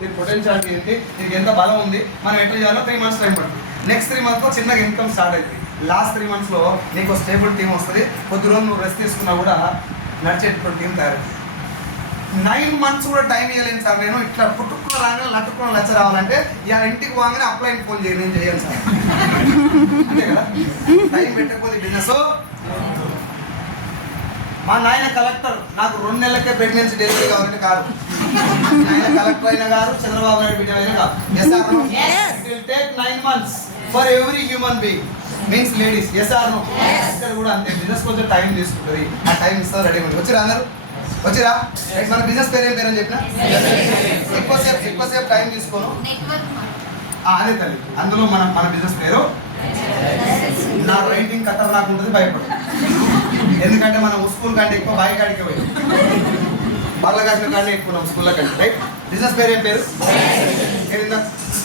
నీకు పొటెన్షియాలిటీ ఏంటి, నీకు ఎంత బలం ఉంది, మనం ఎట్లా చేయాలో 3 months టైం పడుతుంది. నెక్స్ట్ 3 monthsలో చిన్నగా ఇన్కమ్ స్టార్ట్ అవుతుంది. లాస్ట్ 3 monthsలో నీకు స్టేబుల్ టీం వస్తుంది. కొద్ది రోజులు నువ్వు రెస్ట్ తీసుకున్నా కూడా నడిచేటువంటి టీం తయారవుతుంది. 9 months కూడా టైం ఇవ్వలేను సార్, నేను ఇట్లా పుట్టుకున్న రాగానే లట్టుకున్న లచ్చ రావాలంటే ఇలా ఇంటికి పోగానే అప్లైన్ ఫోన్ చేయి, నేను చేయను సార్. అంతే కదా, టైం పెట్టకపోతే బిజినెస్. మా నాయన కలెక్టర్, నాకు 2 నెలలకే ప్రెగ్నెన్సీ డెలివరీ కావాలంటే కాదు. నాయన కలెక్టర్ అయినా కాదు, చంద్రబాబు నాయుడు బిడ్డ అయినా కాదు. Yes or no? It will take 9 months for every human being, means ladies. Yes or no? ఇక్కడ కూడా అంతే, బిజినెస్ కొంచెం టైం తీసుకుంటుంది. ఆ టైం ఇస్తారు, రెడీ ఉంది. వచ్చిరా అందరు? వచ్చిరా? మన బిజినెస్ పేరు ఏం పేరు అని చెప్పిన ఎక్కువసేపు టైం తీసుకోను. అదే తల్లి, అందులో మన బిజినెస్ పేరు. నా రైటింగ్ కథ నాకు ఉంటుంది, భయపడు. ఎందుకంటే మనం స్కూల్ కంటే ఎక్కువ బాయి కాడికి పోయి వాళ్ళ కాసిన కానీ ఎక్కువ స్కూల్లో కంటే. రైట్, బిజినెస్ పేరు ఏం పేరు? నేను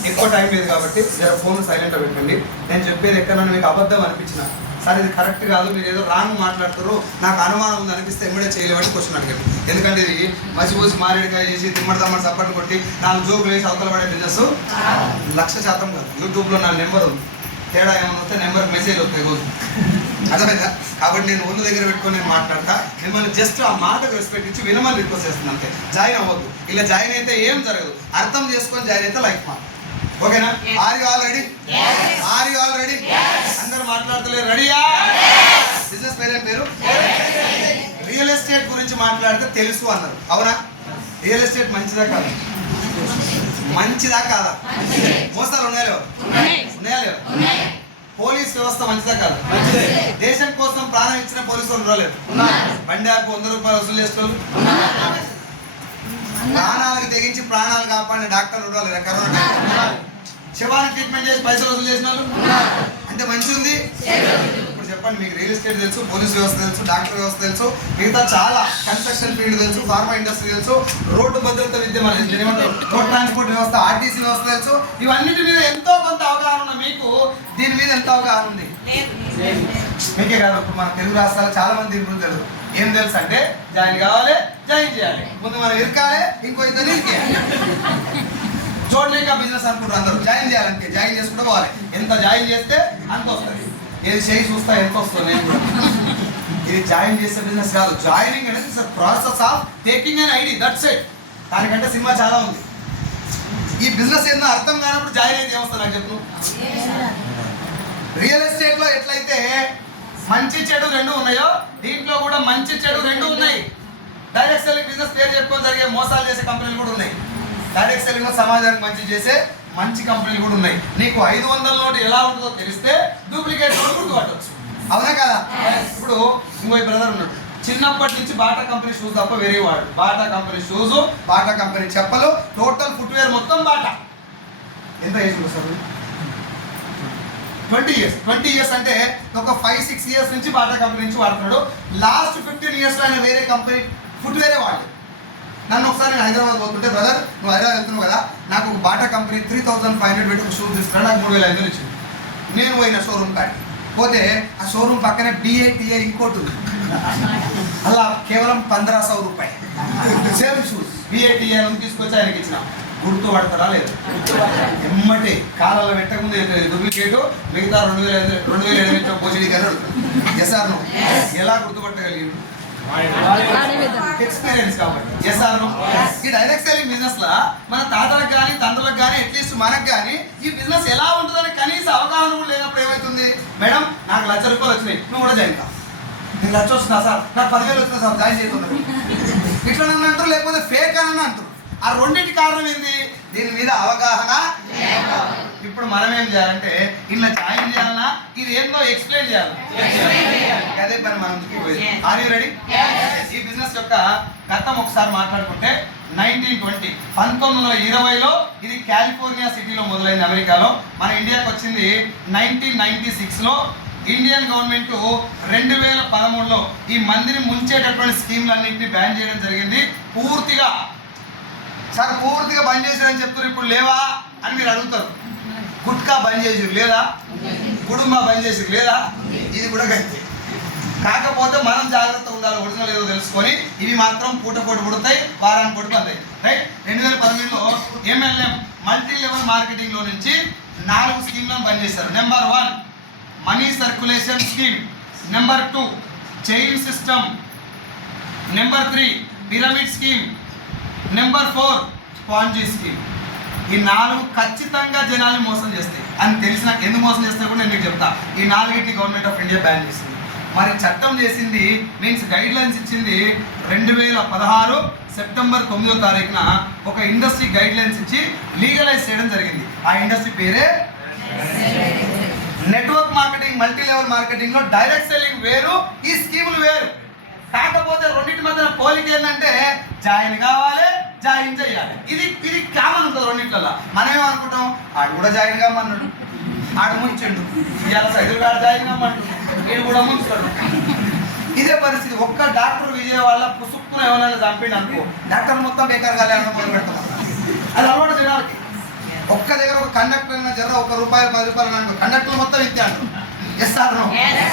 ఎక్కువ టైం లేదు కాబట్టి జర ఫోన్ సైలెంట్గా పెట్టండి. నేను చెప్పేది ఎక్కడన్నా మీకు అబద్ధం అనిపించిన సరే ఇది కరెక్ట్ కాదు, మీరు ఏదో రాంగ్ మాట్లాడుతారు, నాకు అనుమానం ఉంది అనిపిస్తే ఎమ్మడే చేయలేవని క్వశ్చన్ అడిగాడు. ఎందుకంటే ఇది మసిపూసి మారేడుకాయ చేసి తిమ్మడి తమ్మడి సప్పట్లు కొట్టి 4 జోకులు వేసి అవతల పడే బిజినెస్ 100% కాదు. యూట్యూబ్లో నా నెంబర్ ఉంది, తేడా ఏమైనా వస్తే నెంబర్కి మెసేజ్ వస్తాయి రోజు, అర్థమైందా? కాబట్టి నేను ఒళ్ళు దగ్గర పెట్టుకొని నేను మాట్లాడతా. మిమ్మల్ని జస్ట్ ఆ మాటకు రెస్పెక్ట్ ఇచ్చి వినమని రిక్వెస్ట్ చేస్తున్నాను అంతే. జాయిన్ అవ్వద్దు, ఇలా జాయిన్ అయితే ఏం జరగదు, అర్థం చేసుకొని జాయిన్ అయితే లైఫ్ మాట. ఓకేనా? Are you all ready? Are you all ready? అందరూ మాట్లాడతలేరు, రెడీయా? బిజినెస్ పేరేం పేరు? రియల్ ఎస్టేట్ గురించి మాట్లాడితే తెలుసు అన్నారు, అవునా? రియల్ ఎస్టేట్ మంచిదా కాదా? మంచిదా కాదా? మోసాలు ఉన్నాయా? ఉన్నాయా? పోలీస్ వ్యవస్థ మంచిదా కాదా? దేశం కోసం ప్రాణం ఇచ్చిన పోలీసు వాళ్ళు రాలేదు. బండి ఆకు 100 రూపాయలు వసూలు చేస్తారు. ప్రాణాలకు తెగించి ప్రాణాలు కాపాడిన డాక్టర్ రాలేదు. కరోనా శవానికి ట్రీట్మెంట్ చేసి పైసలు వసూలు చేసిన వాళ్ళు అంటే మంచి ఉంది. ఇప్పుడు చెప్పండి, మీకు రియల్ ఎస్టేట్ తెలుసు, పోలీస్ వ్యవస్థ తెలుసు, డాక్టర్ వ్యవస్థ తెలుసు, మిగతా చాలా కన్స్ట్రక్షన్ ఫీల్డ్ తెలుసు, ఫార్మా ఇండస్ట్రీ తెలుసు, రోడ్డు భద్రత విద్య, రోడ్ ట్రాన్స్పోర్ట్ వ్యవస్థ, ఆర్టీసీ వ్యవస్థ తెలుసు. ఇవన్నిటి మీద ఎంతో కొంత అవగాహన ఉన్న మీకు దీని మీద ఎంత అవగాహన ఉంది? మీకే కాదు, ఇప్పుడు మన తెలుగు రాష్ట్రాలు చాలా మంది దీని గురించి తెలుసు. ఏం తెలుసు అంటే జాయిన్ కావాలి, జాయిన్ చేయాలి, ముందు మనం ఇరకాలి, ఇంకో ఇద్దరు ఇరికేయాలి. చూడలేక బిజినెస్ అనుకుంటారు అందరూ. జాయిన్ చేయాలంటే జాయిన్ చేసుకుంటూ పోవాలి. ఎంత జాయిన్ చేస్తే అంత వస్తుంది. ఏది చేయి చూస్తా ఎంత వస్తుంది. నేను కూడా ఇది జాయిన్ చేసే బిజినెస్ కాదు. జాయినింగ్ అనేది process of taking an ID, that's it. దానికంటే సినిమా చాలా ఉంది. ఈ బిజినెస్ ఏదో అర్థం కానప్పుడు జాయిన్ అయితే ఏమొస్తుంది నాకు చెప్పు. రియల్ ఎస్టేట్లో ఎట్లయితే మంచి చెడు 2 ఉన్నాయో, దీంట్లో కూడా మంచి చెడు 2 ఉన్నాయి. డైరెక్ట్ సెల్లింగ్ బిజినెస్ పేరు చెప్పుకొని జరిగే మోసాలు చేసే కంపెనీలు కూడా ఉన్నాయి. డైరెక్ట్ సెల్లింగ్ లో సమాజానికి మంచి చేసే మంచి కంపెనీలు కూడా ఉన్నాయి. నీకు 500 నోటు ఎలా ఉంటుందో తెలిస్తే డూప్లికేట్ నోటు గుర్తుపట్టవచ్చు, అవునా కదా? ఇప్పుడు ఇంకో బ్రదర్ ఉన్నాడు, చిన్నప్పటి నుంచి బాటా కంపెనీ షూస్ తప్ప వేరే వాడు. Bata company shoes, Bata company చెప్పలు, టోటల్ ఫుట్వేర్ మొత్తం బాటా. ఎంత ఏజ్ వస్తుంది? 20 years. 20 years అంటే ఒక 5-6 years నుంచి బాటా కంపెనీ నుంచి వాడుతున్నాడు. లాస్ట్ 15 years ఆయన వేరే కంపెనీ ఫుట్వేరే వాడు. నన్ను ఒకసారి నేను హైదరాబాద్ పోతుంటే, బ్రదర్ నువ్వు హైదరాబాద్ వెళ్తున్నావు కదా, నాకు ఒక బాటా కంపెనీ 3500 పెట్టి ఒక షూ తీసుకున్నాడు, నాకు 3500 ఇచ్చింది. నేను పోయిన షోరూమ్ కాడి పోతే ఆ షోరూమ్ పక్కనే BATA ఇంకోటి ఉంది, అలా కేవలం 1500 రూపాయలు సేమ్ షూస్. BATA తీసుకొచ్చి ఆయనకి ఇచ్చిన. గుర్తుపడతారా లేదు? ఎమ్మటి కాలాలు పెట్టకముందు డూప్లికేట్, మిగతా 2008 పోచడి కానీ ఎస్ ఆర్ నో? ఎలా గుర్తుపట్టగలిగింది? ఎక్స్పీరియన్స్ కాబట్టి. Yes or no? ఈ డైరెక్ట్ సెల్లింగ్ బిజినెస్ లా మన తాతలకు కానీ తండ్రులకు కానీ అట్లీస్ట్ మనకు కానీ ఈ బిజినెస్ ఎలా ఉంటుందని కనీస అవగాహన కూడా లేనప్పుడు ఏమవుతుంది? మేడం నాకు 1,00,000 రూపాయలు వచ్చినాయి, నువ్వు కూడా జాయిన్ కా. నీకు 1,00,000 వస్తుందా సార్? నాకు 10,000 వచ్చినా సార్, జాయిన్ చేస్తున్నారు. ఇట్లా నన్ను అంటారు, లేకపోతే ఫేక్ అని అంటారు. ఆ రెండింటి కారణం ఏంది? దీని మీద అవగాహన. ఇప్పుడు మనం ఏం చేయాలంటే ఇలా జాయిన్ చేయాలన్నా ఇది ఏందో ఎక్స్ప్లెయిన్ చేయాలి. అదే పని మనం. Are you ready? ఈ బిజినెస్ యొక్క గతం ఒకసారి మాట్లాడుకుంటే 1920లో ఇది కాలిఫోర్నియా సిటీలో మొదలైంది, అమెరికాలో. మన ఇండియాకి వచ్చింది 1996లో. ఇండియన్ గవర్నమెంట్ 2013లో ఈ మందిని ముంచేటటువంటి స్కీమ్లన్నింటినీ బ్యాన్ చేయడం జరిగింది పూర్తిగా. సార్ పూర్తిగా బంద్ చేశారని చెప్తారు, ఇప్పుడు లేవా అని మీరు అడుగుతారు. గుట్కా బంద్ చేసి లేదా, కుటుంబ బంద్ చేసి లేదా, ఇది కూడా గంతే. కాకపోతే మనం జాగ్రత్త ఉండాలో ఒరిజినల్ ఏదో తెలుసుకొని ఇవి మాత్రం పూటపోటు పుడతాయి, వారానికి పూట పడతాయి. రైట్. 2018లో MLM మల్టీ లెవెల్ మార్కెటింగ్ లో నుంచి 4 స్కీమ్లను పనిచేస్తారు. Number 1 money circulation scheme, number 2 chain system, number 3 pyramid scheme, number 4 Ponzi scheme. ఈ 4 ఖచ్చితంగా జనాల్ని మోసం చేస్తాయి అని తెలిసిన ఎందుకు మోసం చేస్తారో కూడా నేను మీకు చెప్తా. ఈ 4కి గవర్నమెంట్ ఆఫ్ ఇండియా బ్యాన్ చేసింది. మరి చట్టం చేసింది మీన్స్ గైడ్ లైన్స్ ఇచ్చింది 2016 సెప్టెంబర్ 9వ తారీఖున ఒక ఇండస్ట్రీ గైడ్ లైన్స్ ఇచ్చి లీగలైజ్ చేయడం జరిగింది. ఆ ఇండస్ట్రీ పేరే network marketing. Multi level marketing లో డైరెక్ట్ సెల్లింగ్ వేరు, ఈ స్కీములు వేరు. కాకపోతే రెండింటి మధ్య పోలిక ఏంటంటే జాయిన్ కావాలి, జాయిన్ చేయాలి. ఇది కామన్ ఉంటుంది రెండింటిలో. మనం ఏమనుకుంటాం, ఆడు కూడా జాయిన్ కామన్నాడు, ఆడు ముంచిండు, ఇవాళ సైదుగాడు జాయిన్ కామంటు, వీడు కూడా ముంచాడు. ఇదే పరిస్థితి. ఒక్క డాక్టర్ విజయవాడ పుసుక్కున ఎవరైనా చంపిండు అనుకో, డాక్టర్ మొత్తం బేకార్ కాలేదని మొదలు పెడతాం. అది అలవాటు జనాలకి. ఒక్క దగ్గర ఒక కండక్టర్ అయినా జర ₹1 ₹10 అనుకో, కండక్టర్ మొత్తం ఇస్తే అంటారు. చేస్తారు.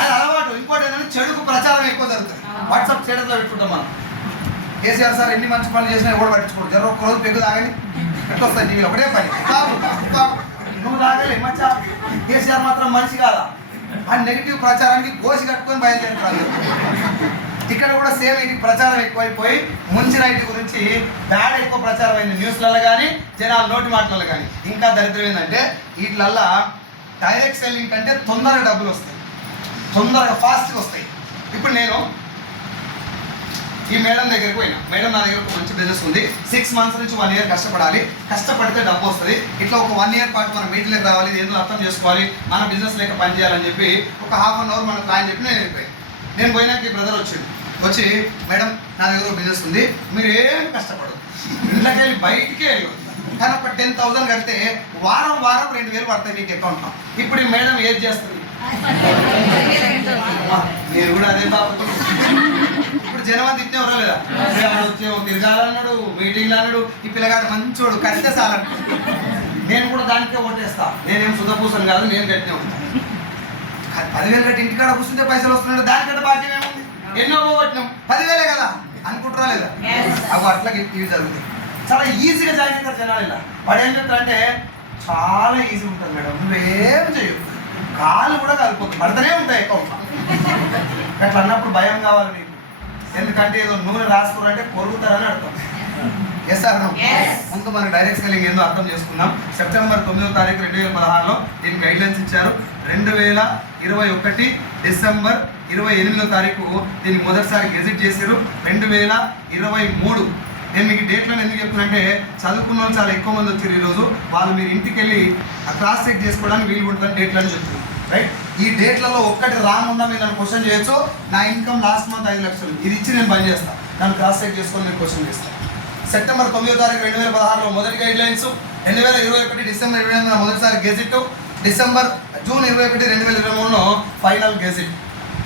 అది అలవాటు. ఇంకోటి ఏంటంటే చెడుకు ప్రచారం ఎక్కువ జరుగుతుంది. వాట్సాప్ స్టేటస్లో పెట్టుకుంటాం మనం. కేసీఆర్ సార్ ఎన్ని మంచి పనులు చేసినా కూడా పట్టించుకోడు. జర ఒక్క రోజు పెగ్గు తాగని ఎట్లా వస్తాయి టీవీలో ఒకటే పని. నువ్వు తాగలే మచ్చా, కేసీఆర్ మాత్రం మనిషి కాదా? ఆ నెగిటివ్ ప్రచారానికి కోసి కట్టుకొని బయలుదేరుతారు. ఇక్కడ కూడా సేమ్ ఇది ప్రచారం ఎక్కువైపోయి ముంచిన ఇంటి గురించి బ్యాడ్ ఎక్కువ ప్రచారం అయింది న్యూస్లలో కానీ జనాల నోటి మాటలలో కానీ. ఇంకా దరిద్రం ఏంటంటే వీటిలల్లా డైరెక్ట్ సెల్లింగ్ కంటే తొందరగా డబ్బులు వస్తాయి, తొందరగా ఫాస్ట్గా వస్తాయి. ఇప్పుడు నేను ఈ మేడం దగ్గరికి పోయినా, మేడం నా దగ్గర ఒక మంచి బిజినెస్ ఉంది, 6 మంత్స్ నుంచి 1 ఇయర్ కష్టపడాలి, కష్టపడితే డబ్బు వస్తుంది, ఇట్లా ఒక 1 ఇయర్ పాటు మన మీటింగ్లోకి రావాలి, ఏదో అర్థం చేసుకోవాలి, మన బిజినెస్ లేక పని చేయాలని చెప్పి ఒక ½ అన్ అవర్ మన ప్లాన్ చెప్పి నేను వెళ్ళిపోయాను. నేను పోయినాక ఈ బ్రదర్ వచ్చి మేడం నా దగ్గర బిజినెస్ ఉంది, మీరు ఏం కష్టపడదు, ఇంట్లోకి వెళ్ళి బయటికే వెళ్ళదు, కానీ ఒక 10,000 కడితే వారం 2,000 పడతాయి మీకు అకౌంట్లో. ఇప్పుడు ఈ మేడం ఏది చేస్తుంది? మీరు కూడా అదే బాబు. ఇప్పుడు జనం తిట్టే ఎవరో లేదా, వచ్చే తిరగాలన్నాడు, మీటింగ్లు అన్నాడు, ఈ పిల్లగాడు మంచోడు కడితే చాలంటాడు. నేను కూడా దానికే ఓటేస్తా. నేనేం సుధపూసను కాదు, నేను కట్టినే ఉంటాను. 10,000 కట్టి ఇంటికాడ కూర్చుంటే పైసలు వస్తున్నాడు, దానికంటే భాగ్యం ఏముంది? ఎన్నో పోగొట్టినాం, 10,000 కదా అనుకుంటున్నా లేదా? అవి అట్లా ఇవి జరుగుతాయి. చాలా ఈజీగా జాయిన్ అవుతారు జనాలు. ఇలా వాడు ఏం చెప్తారంటే చాలా ఈజీ ఉంటుంది మేడం, నువ్వేం చేయవు, కాలు కూడా కలిపోతుంది, పడుతూనే ఉంటాయి అకౌంట్. అట్లా అన్నప్పుడు భయం కావాలి మీకు. ఎందుకంటే ఏదో నూనె రాసుకోవాలంటే కొరుగుతారని అర్థం. Yes sir. ముందు మనకు డైరెక్ట్ సెల్లింగ్ ఏందో అర్థం చేసుకుందాం. సెప్టెంబర్ 9వ తారీఖు 2016లో దీనికి గైడ్లైన్స్ ఇచ్చారు. 2021 డిసెంబర్ 28వ తారీఖు దీన్ని మొదటిసారి గెజిట్ చేశారు. 2023 నేను మీకు డేట్లను ఎందుకు చెప్తున్నంటే చదువుకున్న వాళ్ళు చాలా ఎక్కువ మంది వచ్చారు ఈరోజు. వాళ్ళు మీరు ఇంటికి వెళ్ళి క్రాస్ చెక్ చేసుకోవడానికి వీలు ఉంటుందని డేట్లను చెప్తున్నారు. రైట్. ఈ డేట్లలో ఒక్కటి రాంగ్ ఉన్నా మీరు నన్ను క్వశ్చన్ చేయొచ్చు. నా ఇన్కమ్ లాస్ట్ మంత్ 5 లక్షలు, ఇది ఇచ్చి నేను పని చేస్తాను, నన్ను క్రాస్ చెక్ చేసుకొని నేను క్వశ్చన్ చేస్తాను. సెప్టెంబర్ 9వ తారీఖు 2016లో మొదటి గైడ్ లైన్స్, 2021 డిసెంబర్ 28న మొదటిసారి gazette, June 21 2023లో final gazette.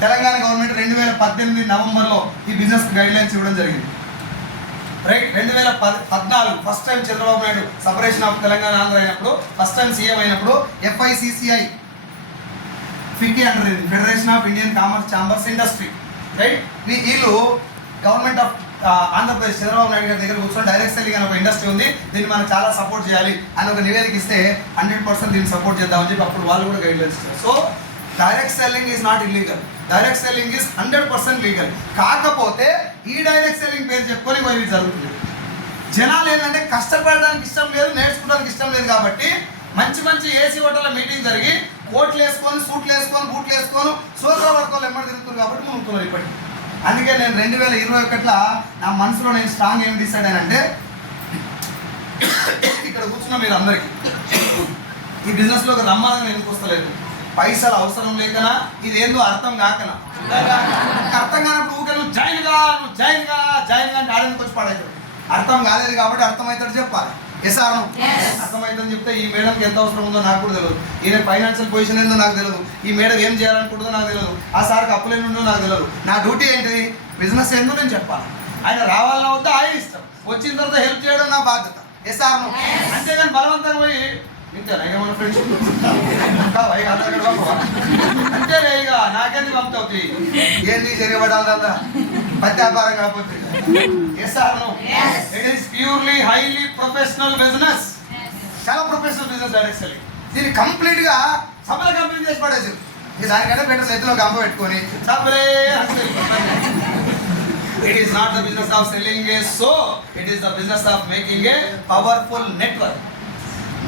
Telangana government 2018 నవంబర్లో ఈ బిజినెస్ గైడ్ లైన్స్ ఇవ్వడం జరిగింది. Right. 2014 first time Chandrababu Naidu separation of Telangana Andhra అయినప్పుడు, ఫస్ట్ టైం సీఎం అయినప్పుడు FICCI ఫిక్కీ అంటారు, federation of Indian commerce chambers industry. Right. వీళ్ళు గవర్నమెంట్ ఆఫ్ ఆంధ్రప్రదేశ్ చంద్రబాబు నాయుడు గారి దగ్గర కూర్చొని డైరెక్ట్ సెల్లింగ్ అని ఒక ఇండస్ట్రీ ఉంది, దీన్ని మనం చాలా సపోర్ట్ చేయాలి అని ఒక నివేదిక ఇస్తే 100% దీన్ని సపోర్ట్ చేద్దామని చెప్పి అప్పుడు వాళ్ళు కూడా గైడ్లైన్స్ ఇస్తారు. So direct selling is not illegal, direct selling is 100% legal. కాకపోతే ఈ డైరెక్ట్ సెల్లింగ్ పేరు చెప్పుకొని ఇవి జరుగుతుంది. జనాలు ఏంటంటే కష్టపడడానికి ఇష్టం లేదు, నేర్చుకోవడానికి ఇష్టం లేదు. కాబట్టి మంచి ఏసీ హోటల్లో మీటింగ్ జరిగి కోట్లు వేసుకొని, సూట్లు వేసుకొని, బూట్లు వేసుకొని, సోదర వర్గాలు ఎమ్మడి తిరుగుతున్నారు కాబట్టి ముందుకున్నారు ఇప్పటికి. అందుకే నేను 2021లో నా మనసులో నేను స్ట్రాంగ్ ఏం డిసైడ్ అయినంటే, ఇక్కడ కూర్చున్న మీరు అందరికీ ఈ బిజినెస్లోకి రమ్మని ఎందుకు వస్తలేదు, పైసలు అవసరం లేకనా, ఇదేందో అర్థం కాకనా. అర్థం కానప్పుడు ఊకే నువ్వు జాయిన్ గా అంటే ఆడడానికి వచ్చి పడేది. అర్థం కాలేదు కాబట్టి అర్థమవుతాడు చెప్పాలి. Yes or no? అర్థమవుతుందని చెప్తే ఈ మేడంకి ఎంత అవసరం ఉందో నాకు కూడా తెలియదు, ఈయన ఫైనాన్షియల్ పొజిషన్ ఏందో నాకు తెలియదు, ఈ మేడం ఏం చేయాలనుకుంటుందో నాకు తెలియదు, ఆ సార్కి అప్పులు ఏమి ఉందో నాకు తెలియదు. నా డ్యూటీ ఏంటిది? బిజినెస్ ఏందో నేను చెప్పాలి. ఆయన రావాలన్నా వద్దా ఆయన ఇష్టం, వచ్చిన తర్వాత హెల్ప్ చేయడం నా బాధ్యత. Yes or no? అంతేగాని బలవంతంగా పోయి ఇంతేనా ఇక మన ఫ్రెండ్స్ అంతేలే ఇక నాకేంది పంపుతావు ఏంది జరిగబడాలి పత్తి వ్యాపారం కాకపోతే yes or no? It is purely highly professional business. చాలా ప్రొఫెషనల్ బిజినెస్ డైరెక్ట్లీ. దీన్ని కంప్లీట్ గా సభల కంపెనీ చేసి పడేసి దానికంటే బెటర్ నెత్తిలో గంప పెట్టుకొని సభలే. It is not the business of selling a soap. It is the business of making a powerful network.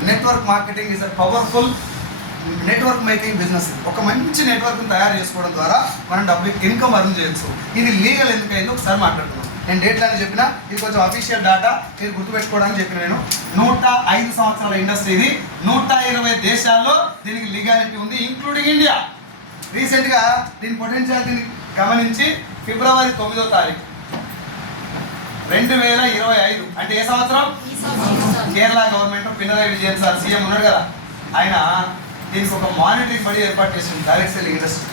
Network marketing is a powerful network making business. ఒక మంచి నెట్వర్క్ తయారు చేసుకోవడం ద్వారా మనం డబ్బు ఇన్కమ్ అర్న్ చేయొచ్చు. ఇది లీగల్ ఎందుకైందో ఒకసారి మాట్లాడుతున్నాం. నేను డేట్లు అని చెప్పిన, ఇది కొంచెం అఫీషియల్ డేటా మీరు గుర్తుపెట్టుకోవడానికి చెప్పిన. నేను 105 సంవత్సరాల ఇండస్ట్రీ ఇది. 120 దేశాల్లో దీనికి లీగాలిటీ ఉంది, ఇంక్లూడింగ్ ఇండియా. రీసెంట్గా దీని పొటెన్షియాలిటీని గమనించి ఫిబ్రవరి 9వ తారీఖు 2025 అంటే ఏ సంవత్సరం? Kerala government Pinarayi Vijayan sir CM ఉన్నాడు కదా, ఆయన దీనికి ఒక మానిటరింగ్ బడి ఏర్పాటు చేసింది. డైరెక్ట్ సెల్లింగ్ ఇండస్ట్రీ